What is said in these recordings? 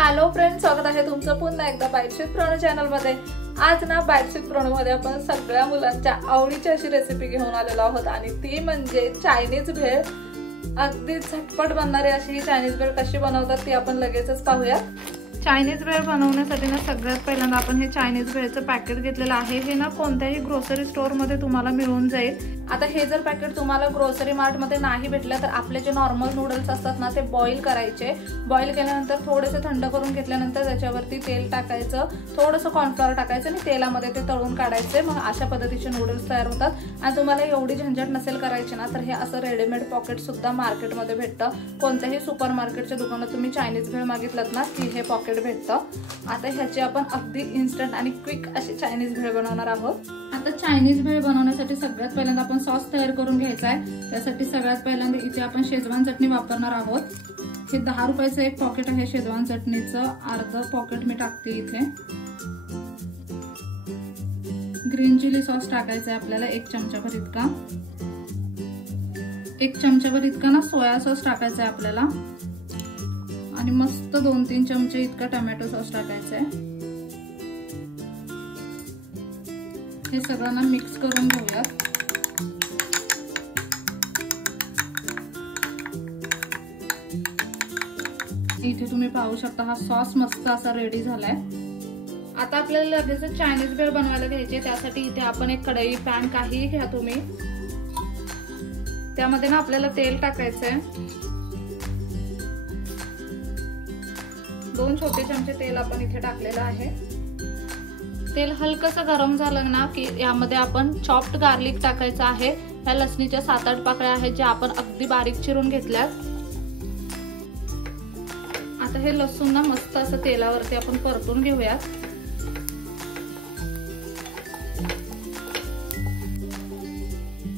Hello friends, स्वागत आहे तुमचं पुन्हा एकदा बाईट्स विथ प्रणू चॅनल मध्ये। आज ना बाईट्स विथ प्रणू मध्ये आपण सगळ्या मुलांच्या आवडीची अशी रेसिपी घेऊन आलेलो आहोत आणि ती म्हणजे चायनीज भेळ। अगदी झटपट बनणारी अशी ही चायनीज भेळ कशी बनवतात ती आपण लगेचच पाहूया। चायनीज भेळ बनवण्यासाठी ना सगळ्यात पहिल्यांदा आपण हे चायनीज भेळचं पॅकेट घेतलेलं आहे। हे ना कोणत्याही ग्रोसरी स्टोर मध्ये तुम्हाला मिळून जाईल। आता हे जर पॅकेट तुम्हाला ग्रोसरी मार्ट मध्ये नाही भेटलं तर आपले जे नॉर्मल नूडल्स असतात ना ते बॉईल करायचे। बॉईल केल्यानंतर थोडेसे थंड करून घेतल्यानंतर त्याच्यावरती तेल टाकायचं, थोडंसं कॉर्नफ्लॉवर टाकायचं आणि तेलामध्ये ते तळून काढायचे। मग अशा पद्धतीचे नूडल्स तयार होतात। आणि तुम्हाला एवढी झंझट नसेल करायची ना तर हे असं रेडीमेड पॉकेट सुद्धा मार्केटमध्ये भेटतं। कोणत्याही सुपर मार्केटच्या दुकानात तुम्ही चायनीज भेळ मागितलात ना की हे पॉकेट भेटतं। आता ह्याची आपण अगदी इन्स्टंट आणि क्विक अशी चायनीज भेळ बनवणार आहोत। आता चायनीज भेळ बनवण्यासाठी सगळ्यात पहिल्यांदा आपण सॉस तयार करून घ्यायचा आहे। त्यासाठी सगळ्यात पहिल्यांदा इथे आपण शेजवान चटणी वापरणार आहोत। हे 10 रुपयाचं एक पॉकेट आहे शेजवान चटणीचं, अर्ध पॉकेट मी टाकते इथे। ग्रीन चिली सॉस टाकायचा आहे आपल्याला 1 चमचाभर इतका। 1 चमचाभर इतका ना सोया सॉस टाकायचा आहे आपल्याला आणि मस्त 2-3 चमचे इतका टोमॅटो सॉस टाकायचा आहे। हे सगळं ना मिक्स करून घेऊया। इथे तुम्ही पाहू शकता हा सॉस मस्त असा रेडी झालाय। आता आपल्याला लगेच चायनीज भेळ बनवायला घ्यायची। त्यासाठी इथे आपण एक कढई, पॅन काहीही घ्या तुम्ही। त्यामध्ये ना आपल्याला तेल टाकायचंय। 2 छोटे चमचे तेल आपण इथे टाकलेलं आहे। तेल हलकसं गरम झालं ना की यामध्ये आपण चॉप्ड गार्लिक टाकायचं आहे। या लसणीच्या 7-8 पाकळ्या आहेत ज्या आपण अगदी बारीक चिरून घेतल्यात। आता हे लसूण ना मस्त असं तेलावरती आपण परतून घेऊयात।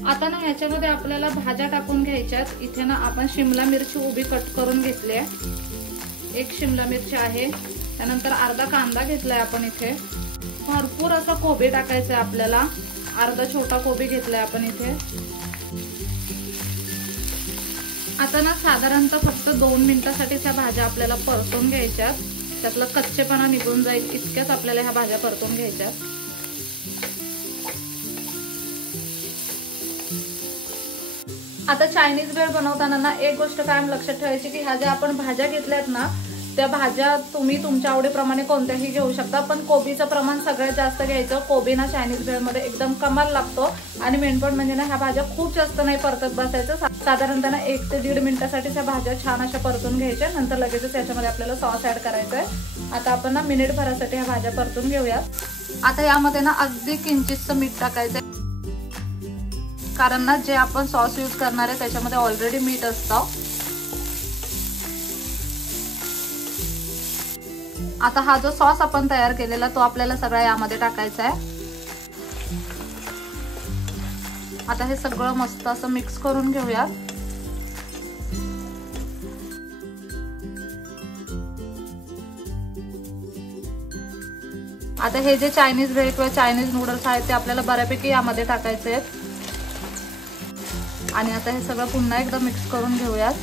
आता ना ह्याच्यामध्ये आपल्याला भाज्या टाकून घ्यायच्यात। इथे ना आपण शिमला मिरची उभी कट करून घेतली आहे। 1 शिमला मिरची आहे। त्यानंतर अर्धा कांदा घेतलाय आपण इथे। भरपूर असा कोबी टाकायचा आहे आपल्याला, अर्धा छोटा कोबी घेतलाय आपण इथे। आता ना साधारणतः फक्त 2 मिनिटांसाठी त्या भाज्या आपल्याला परतून घ्यायच्यात। त्यातला कच्चेपणा निघून जाईल इतक्याच आपल्याला ह्या भाज्या परतून घ्यायच्यात। आता चायनीज भेळ बनवताना ना एक गोष्ट कायम लक्षात ठेवायची की ह्या ज्या आपण भाज्या घेतल्यात ना त्या भाज्या तुम्ही तुमच्या आवडीप्रमाणे कोणत्याही घेऊ शकता, पण कोबीचं प्रमाण सगळ्यात जास्त घ्यायचं। कोबी ना चायनीज भेळ मध्ये एकदम कमाल लागतो। आणि मेन पॉइंट म्हणजे ना ह्या भाज्या खूप जास्त नाही परतत बसायचं। साधारणतः 1 ते 1.5 मिनिटासाठी ह्या भाज्या छान अशा परतून घ्यायच्या। नंतर लगेचच याच्यामध्ये आपल्याला सॉस ऍड करायचा आहे। आता आपण ना मिनिट भरासाठी ह्या भाज्या परतून घेऊयात। आता यामध्ये ना अगदी किंचितचं मीठ टाकायचंय, कारण ना जे आपण सॉस यूज करणार आहे त्याच्यामध्ये ऑलरेडी मीठ असतं। आता हा जो सॉस आपण तयार केलेला तो आपल्याला सगळा यामध्ये टाकायचा आहे। आता हे सगळं मस्त असं मिक्स करून घेऊयात। आता हे जे चायनीज भेळ किंवा चायनीज नूडल्स आहेत ते आपल्याला बऱ्यापैकी यामध्ये टाकायचे आहेत। आणि आता हे सगळं पुन्हा एकदा मिक्स करून घेऊयात।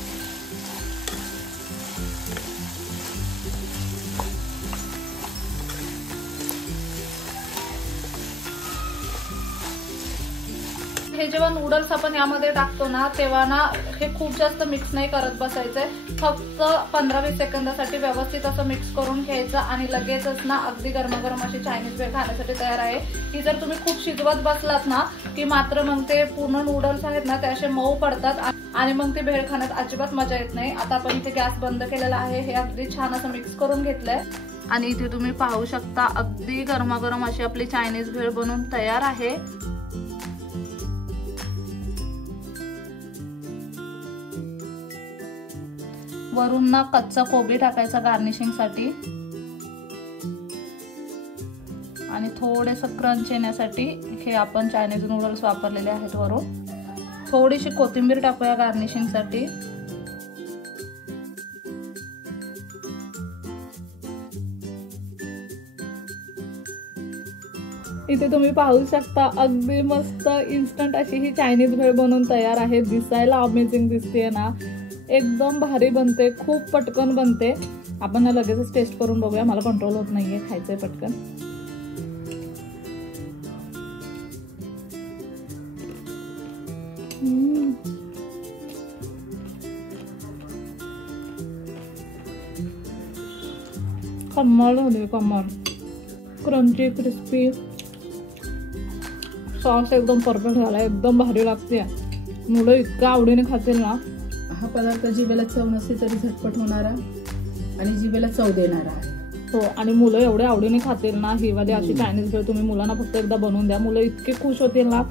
हे जेव्हा नूडल्स आपण यामध्ये टाकतो ना तेव्हा ना हे खूप जास्त मिक्स नाही करत बसायचंय। फक्त 15-20 सेकंदासाठी व्यवस्थित असं मिक्स करून घ्यायचं आणि लगेचच ना अगदी गरमागरम अशी चायनीज भेळ खाण्यासाठी तयार आहे। ही जर तुम्ही खूप शिजवत बसलात ना की मात्र मग ते पूर्ण नूडल्स आहेत ना ते असे मऊ पडतात आणि मग ते भेळ खाण्यात अजिबात मजा येत नाही। आता आपण इथे गॅस बंद केलेला आहे। हे अगदी छान असं मिक्स करून घेतलंय आणि इथे तुम्ही पाहू शकता अगदी गरमागरम अशी आपली चायनीज भेळ बनवून तयार आहे। वरून ना कच्चा कोबी टाकायचा गार्निशिंग साठी आणि थोडेसं क्रंच येण्यासाठी हे आपण चायनीज नूडल्स वापरलेले आहेत। वरून थोडीशी कोथिंबीर टाकूया गार्निशिंग साठी। इथे तुम्ही पाहू शकता अगदी मस्त इन्स्टंट अशी ही चायनीज भेळ बनवून तयार आहे। दिसायला अमेझिंग दिसते ना, एकदम भारी बनते, खूप पटकन बनते। आपण ना लगेचच टेस्ट करून बघूया, मला कंट्रोल होत नाहीये, खायचंय पटकन। कमाल होते, कमाल, क्रंची क्रिस्पी, सॉस एकदम परफेक्ट झाला, एकदम भारी लागते। मुलं इतकं आवडीने खातील ना। हा पदार्थ जिभेला चव नसली तरी झटपट होणारा आणि जिभेला चव देणारा आहे। हो, आणि मुलं एवढे आवडीने खातील ना ही वाली अशी चायनीज भेळ तुम्ही मुलांना फक्त एकदा बनवून द्या, मुलं इतके खुश होतील ना।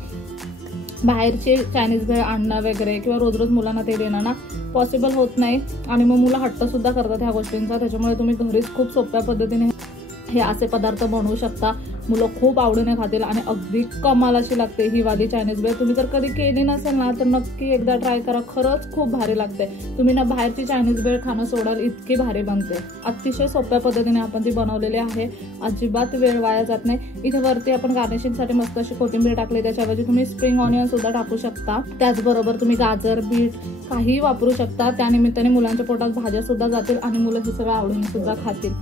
बाहेरचे चायनीज भेळ आणणं वगैरे किंवा रोज रोज मुलांना ते देणं ना पॉसिबल होत नाही, आणि मग मुलं हट्ट सुद्धा करतात ह्या गोष्टींचा। त्याच्यामुळे तुम्ही घरीच खूप सोप्या पद्धतीने हे असे पदार्थ बनवू शकता, मुलं खूप आवडीने खातील आणि अगदी कमाल अशी लागते ही वाली चायनीज भेळ। तुम्ही जर कधी केली नसेल ना तर नक्की एकदा ट्राय करा, खरंच खूप भारी लागते। तुम्ही ना बाहेरची चायनीज भेळ खाणं सोडाल, इतकी भारी बनते। अतिशय सोप्या पद्धतीने आपण ती बनवलेली आहे, अजिबात वेळ वाया जात नाही। इथे वरती आपण गार्निशिंगसाठी मस्त अशी कोथिंबीर टाकली, त्याच्याऐवजी तुम्ही स्प्रिंग ऑनियन सुद्धा टाकू शकता। त्याचबरोबर तुम्ही गाजर, बीट काही वापरू शकता, त्यानिमित्ताने मुलांच्या पोटात भाज्या सुद्धा जातील आणि मुलं हे सगळं आवडीने सुद्धा खातील।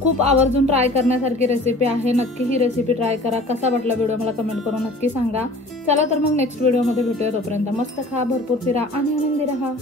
खूप आवर्जून ट्राय करण्यासारखी रेसिपी आहे, नक्की ही रेसिपी ट्राय करा। कसा वाटला व्हिडिओ मला कमेंट करून नक्की सांगा। चला तर मग नेक्स्ट व्हिडिओमध्ये भेटूया, तोपर्यंत मस्त खा, भरपूर फिरा आणि आनंदी राहा।